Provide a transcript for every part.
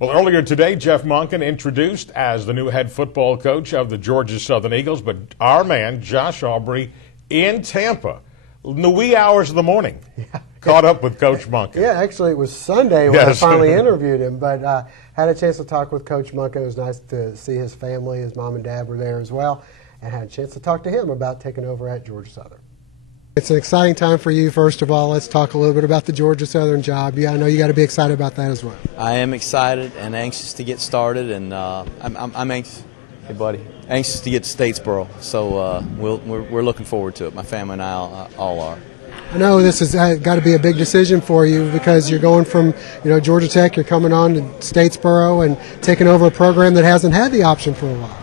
Well, earlier today, Jeff Monken introduced as the new head football coach of the Georgia Southern Eagles, but our man, Josh Aubrey, in Tampa, in the wee hours of the morning, caught up with Coach Monken. Yeah, actually, it was Sunday when I finally interviewed him, but had a chance to talk with Coach Monken. It was nice to see his family. His mom and dad were there as well, and had a chance to talk to him about taking over at Georgia Southern. It's an exciting time for you. First of all, let's talk a little bit about the Georgia Southern job. Yeah, I know you got to be excited about that as well. I am excited and anxious to get started, and I'm anxious. Hey, buddy, anxious to get to Statesboro. So we're looking forward to it. My family and I all are. I know this has got to be a big decision for you because you're going from Georgia Tech, you're coming on to Statesboro and taking over a program that hasn't had the option for a while.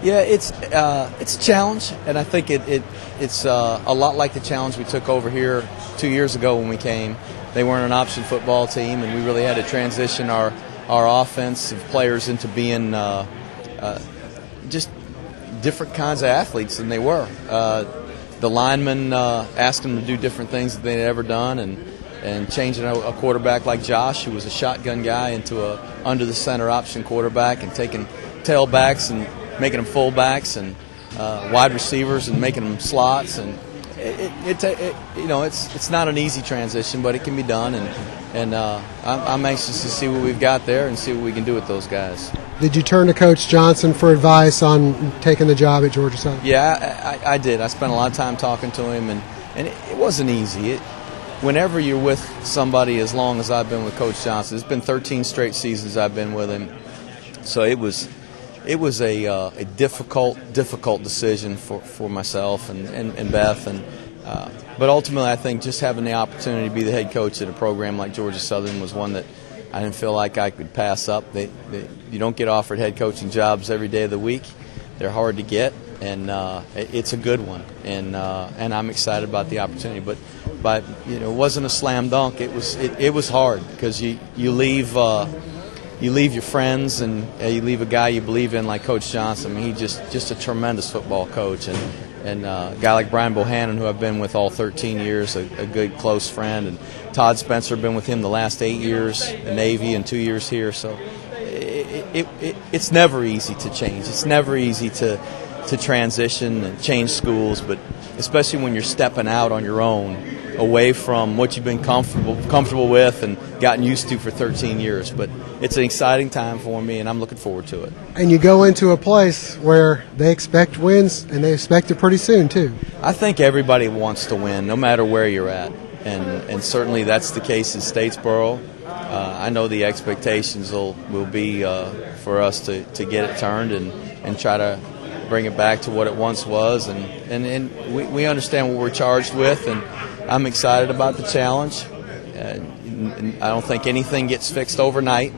Yeah, it's a challenge, and I think it's a lot like the challenge we took over here 2 years ago when we came. They weren't an option football team, and we really had to transition our offensive players into being just different kinds of athletes than they were. The linemen asked them to do different things that they'd never done, and changing a quarterback like Josh, who was a shotgun guy, into a under-the-center option quarterback, and taking tailbacks and making them fullbacks, and wide receivers and making them slots, and it's not an easy transition, but it can be done, and I'm anxious to see what we've got there and see what we can do with those guys. Did you turn to Coach Johnson for advice on taking the job at Georgia Southern? Yeah, I did. I spent a lot of time talking to him, and it wasn't easy. Whenever you're with somebody as long as I've been with Coach Johnson, it's been 13 straight seasons I've been with him, so it was a difficult decision for myself and Beth, but ultimately I think just having the opportunity to be the head coach at a program like Georgia Southern was one that I didn't feel like I could pass up. You don't get offered head coaching jobs every day of the week. They're hard to get, and it's a good one, and I'm excited about the opportunity. But it wasn't a slam dunk. It was hard because you leave your friends and you leave a guy you believe in like Coach Johnson. I mean, he's just a tremendous football coach, and a guy like Brian Bohannon, who I've been with all 13 years, a good close friend, and Todd Spencer, been with him the last 8 years, the Navy, and 2 years here. So it's never easy to change. It's never easy to transition and change schools, but especially when you're stepping out on your own, away from what you've been comfortable with and gotten used to for 13 years. But it's an exciting time for me, and I'm looking forward to it. And you go into a place where they expect wins, and they expect it pretty soon, too. I think everybody wants to win, no matter where you're at, and certainly that's the case in Statesboro. I know the expectations will be for us to get it turned and try to bring it back to what it once was, and we understand what we're charged with, and I'm excited about the challenge. I don't think anything gets fixed overnight,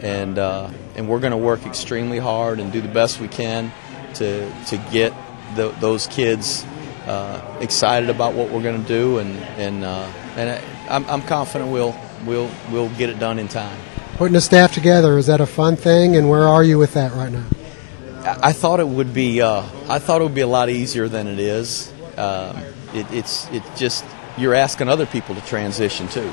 and we're going to work extremely hard and do the best we can to get those kids excited about what we're going to do, and I'm confident we'll get it done in time. Putting a staff together, is that a fun thing, and where are you with that right now? I thought it would be a lot easier than it is. It's just you're asking other people to transition too,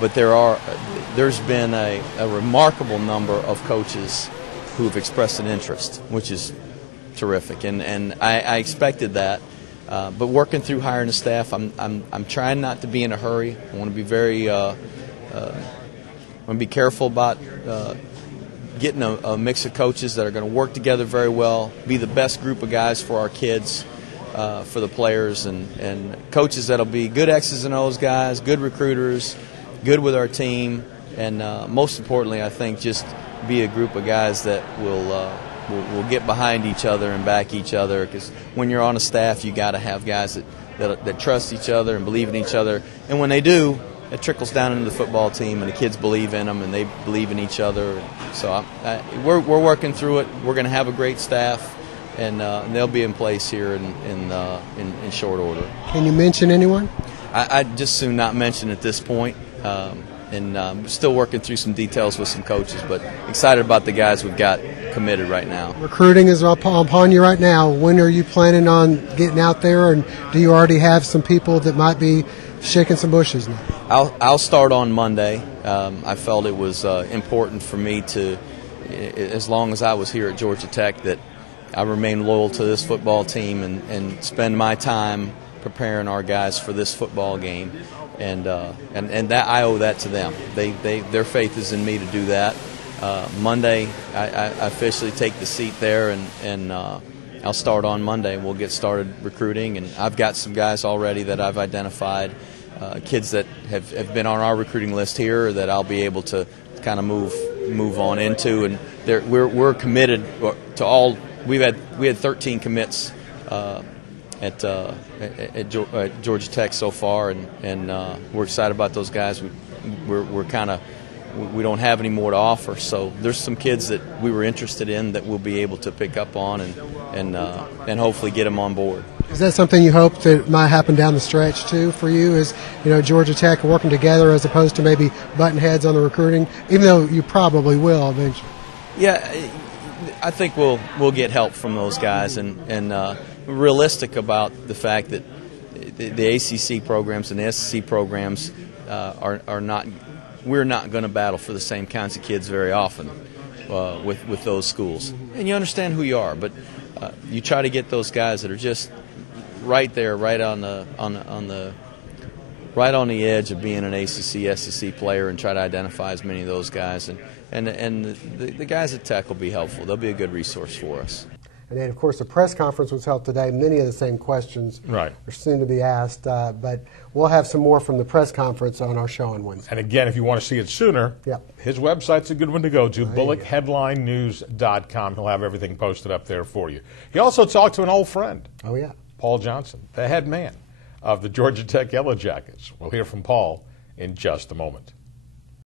but there's been a remarkable number of coaches who've expressed an interest, which is terrific, and I expected that. But working through hiring a staff, I'm trying not to be in a hurry. I want to be very I want to be careful about getting a mix of coaches that are going to work together very well, be the best group of guys for our kids, for the players, and coaches that'll be good X's and O's guys, good recruiters, good with our team, and most importantly, I think just be a group of guys that will get behind each other and back each other, because when you're on a staff, you got to have guys that trust each other and believe in each other, and when they do, it trickles down into the football team, and the kids believe in them, and they believe in each other. So we're working through it. We're going to have a great staff, and they'll be in place here in short order. Can you mention anyone? I'd just soon not mention at this point. And still working through some details with some coaches, but excited about the guys we've got committed right now. Recruiting is upon you right now. When are you planning on getting out there, and do you already have some people that might be shaking some bushes now? I'll start on Monday. I felt it was important for me to, as long as I was here at Georgia Tech, that I remain loyal to this football team and spend my time preparing our guys for this football game, and that I owe that to them. Their faith is in me to do that. Monday, I officially take the seat there, and I'll start on Monday. We'll get started recruiting, and I've got some guys already that I've identified, kids that have been on our recruiting list here that I'll be able to kind of move on into, and we're committed to all. We had 13 commits at Georgia Tech so far, and we're excited about those guys. We don't have any more to offer, so there's some kids that we were interested in that we'll be able to pick up on and hopefully get them on board. Is that something you hope that might happen down the stretch too for you? Is Georgia Tech working together as opposed to maybe button heads on the recruiting, even though you probably will eventually? Yeah, I think we'll get help from those guys, and realistic about the fact that the ACC programs and the SEC programs are not. We're not going to battle for the same kinds of kids very often with those schools. And you understand who you are, but you try to get those guys that are just right there, right on the edge of being an ACC, SEC player, and try to identify as many of those guys. And the guys at Tech will be helpful. They'll be a good resource for us. And then, of course, the press conference was held today. Many of the same questions are soon to be asked, but we'll have some more from the press conference on our show on Wednesday. And again, if you want to see it sooner, his website's a good one to go to, bullockheadlinenews.com. He'll have everything posted up there for you. He also talked to an old friend, Paul Johnson, the head man of the Georgia Tech Yellow Jackets. We'll hear from Paul in just a moment.